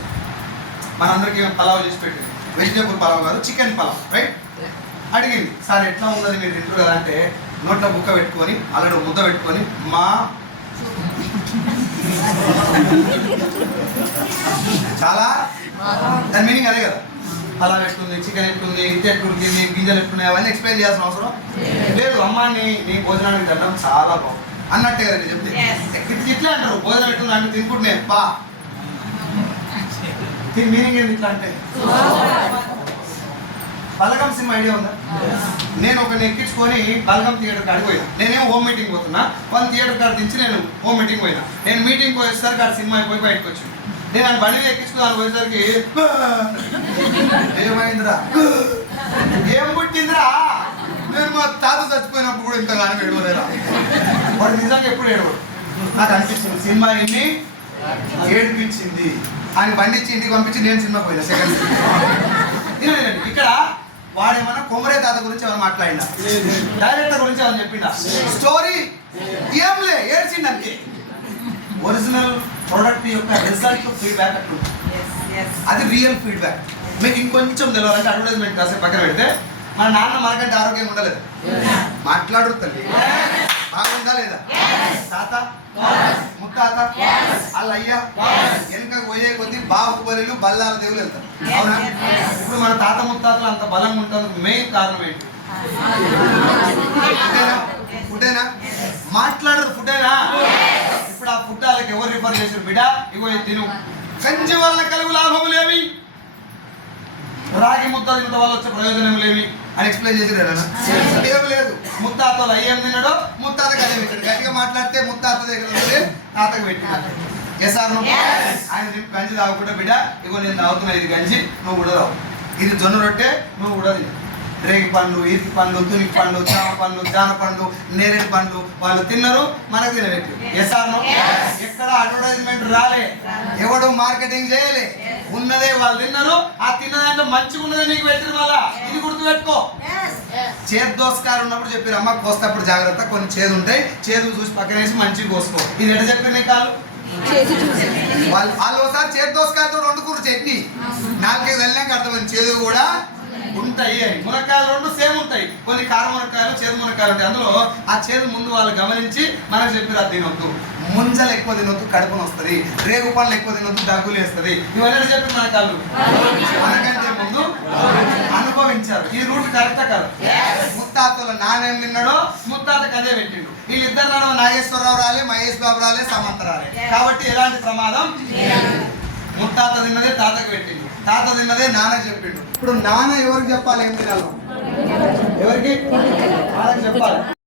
మనందరికీ పలావ్ చేసి పెట్టింది, వెజిటేబుల్ పలావ్ కాదు, చికెన్ పలావ్, రైట్? అడిగింది, సార్ ఎట్లా ఉన్నది మీరు తింటారు కదా అంటే, నోట్లో బుక్క పెట్టుకొని అల్లడు ముద్ద పెట్టుకొని మా చాలా దాని మీనింగ్ అదే కదా. పలావ్ ఎట్లుంది, చికెన్ ఎట్లుంది, ఇంత ఎట్లుంది, గింజలు ఎట్లున్నాయి, అవన్నీ ఎక్స్ప్లెయిన్ చేయాల్సిన అవసరం లేదు. అమ్మ నీ భోజనానికి తినడం చాలా బాగుంది అన్నట్టే కదా నేను చెప్తే. ఇట్లా అంటారు, భోజనం ఎట్లుంది అంటే తినుకుంటున్నా బా. దీని మీనింగ్ ఏంది ఇట్లా అంటే? బలగం సినిమా ఐడియా ఉందా? నేను ఒకరిని ఎక్కించుకొని బలగం థియేటర్ కాడికి పోయినా. నేనేమో హోమ్ మీటింగ్ పోతున్నా, వాళ్ళ థియేటర్ కాడ దించి నేను హోమ్ మీటింగ్ పోయినా. నేను మీటింగ్ పోయేసరికి ఆ సినిమా అయిపోయి బయటకు వచ్చింది. నేను ఆయన బండి ఎక్కించుకున్నాను, పోయేసరికి ఏమైందిరా, ఏం పుట్టిందిరా? నేను మా తాత చచ్చిపోయినప్పుడు కూడా ఇంతగానో ఏడవలేరా? వాడు నిజంగా ఎప్పుడు ఏడవడు. నాకు అనిపించింది సినిమా ఇన్ని ఏడిపించింది. ఆయన బండి ఇచ్చి ఇంటికి పంపించి నేను సినిమా పోయినా సెకండ్. ఇక్కడ వాడేమన్నా కొమరే తాత గురించి ఎవరు మాట్లాడినా, డైరెక్టర్ గురించి ఎవరు చెప్పిండా, స్టోరీ ఏంలే ఏడ్చిండంటే. ఒరిజినల్ ప్రోడక్ట్ యొక్క రిజల్ట్ ఫీడ్బ్యాక్ అట్లుంది, అది రియల్ ఫీడ్బ్యాక్. మీకు ఇంకొంచెం తెలియాలంటే అడ్వర్టైజ్మెంట్ కాసేపు పక్కన పెడితే, మన నాన్న మనకంటే ఆరోగ్యంగా ఉండలేదు, మాట్లాడు తల్లి బాగుందా లేదా, తాత ముత్తాత వాళ్ళ అయ్యా వెనుక పోయే కొద్ది బాహుబలిలు బల్లాల దేవులు వెళ్తారు. అవునా? ఇప్పుడు మన తాత ముత్తాతలు అంత బలంగా ఉంటుంది, మెయిన్ కారణం ఏంటి? ఫుడ్డేనా? మాట్లాడరు ఫుడ్డేనా? ఇప్పుడు ఆ ఫుడ్ వాళ్ళకి ఎవరు రిఫర్ చేశారు? బిడ్డ ఇగో తిను, కంచి వల్ల కలుగు లాభములేవి, రాగి ముద్ద తింట వల్ల వచ్చే ప్రయోజనం లేవి అని ఎక్స్ప్లెయిన్ చేసి ఏం లేదు. ముత్తాతలు అయ్యేం తిన్నాడో ముత్తాతకు అదే పెట్టాడు. గట్టిగా మాట్లాడితే ముత్తాత దగ్గర తాతకు పెట్టాడు. Yes or no? ఆయన గంజి తాగకుండా బిడ్డ ఇగో నేను తాగుతున్నా, ఇది గంజి నువ్వు కూడా తాగు, ఇది జొన్న రొట్టె నువ్వు కూడా తిను, రేగి పండ్లు, ఈతి పండ్లు, తునికి పండ్లు, చామ పండ్లు, జాన పండ్లు, నేరేడు పండ్లు వాళ్ళు తిన్నారు, మనకు తినబెట్టు. Yes or no? ఎక్కడ అడ్వర్టైజ్మెంట్ రాలే, ఎవడు మార్కెటింగ్ చేయలే, ఉన్నదే వాళ్ళు తిన్నారు. ఆ తిన్న దాంట్లో మంచిగా ఉన్నదే నీకు పెట్టిన వల్ల ఇది గుర్తుపెట్టుకో. చేదు దోసకాయలు ఉన్నప్పుడు చెప్పారు, అమ్మ కోసేటప్పుడు జాగ్రత్త, కొన్ని చేదు ఉంటాయి, చేదు చూసి పక్కన వేసి మంచిగా కోసుకో. ఇది ఎట్లా చెప్పారు నీకు? వాళ్ళు ఒకసారి చేదు దోసకాయలతో వండుకురు చట్నీ, 4 వెళ్ళాక అర్థమైంది చేదు కూడా ఉంటాయి అని. మునక్కాయలు రెండు సేమ్ ఉంటాయి, కొన్ని కారం మునక్కాయలు, చేదు మునక్కాయలు ఉంటాయి. అందులో ఆ చేదు ముందు వాళ్ళు గమనించి మనకు చెప్పారు, అది తినొద్దు, ముంజలు ఎక్కువ తినొద్దు కడుపుని వస్తుంది, రేగు పండ్లు ఎక్కువ తినొద్దు దగ్గులు వేస్తుంది, ఇవన్నీ చెప్పి మన కాళ్ళు మనకంటే ముందు అనుభవించారు. ఈ రూట్ కరెక్టా కాదు? ముత్తాతలో నానేం తిన్నాడో ముత్తాతకు అదే పెట్టిండు. వీళ్ళిద్దరు నాడు నాగేశ్వరరావు రాలే, మహేష్ బాబు రాలే, సమంత రాలే. కాబట్టి ఎలాంటి ప్రమాదం? ముత్తాత తిన్నదే తాతకు పెట్టిండు, తాత తిన్నదే నాన్నకి చెప్పిండు. ఇప్పుడు నాన్న ఎవరికి చెప్పాలి ఏం తినాలో? ఎవరికి? నాన్నకి చెప్పాలి.